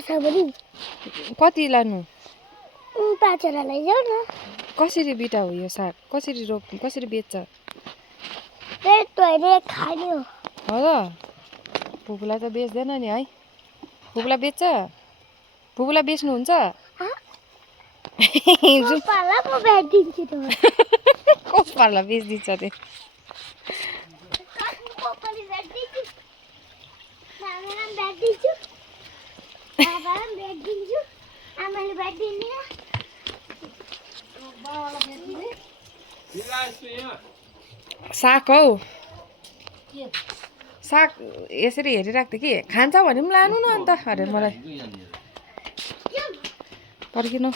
छ भने कति लानु 5 वटा लैजाऊ न कसरी बिटा हो यो साग कसरी बेच्छ तैँले खाने हो हो र फुपूलाई त बेच्दैन नि है फुपूलाई बेच्छ फुपूलाई बेच्नुहुन्छ पाला म बेचिदिन्छु त कस पार्ला बेचिदिन्छ अरे कोपाले बेचिदिन्छु मामालाई बेचिदिन्छु बाबालाई बेचिदिन्छु आमाले बेचिदिने साग हौ साग यसरी हेरिराख्थेँ कि खान्छ भने पनि लानु न अन्त अरे मलाई पर्खिनु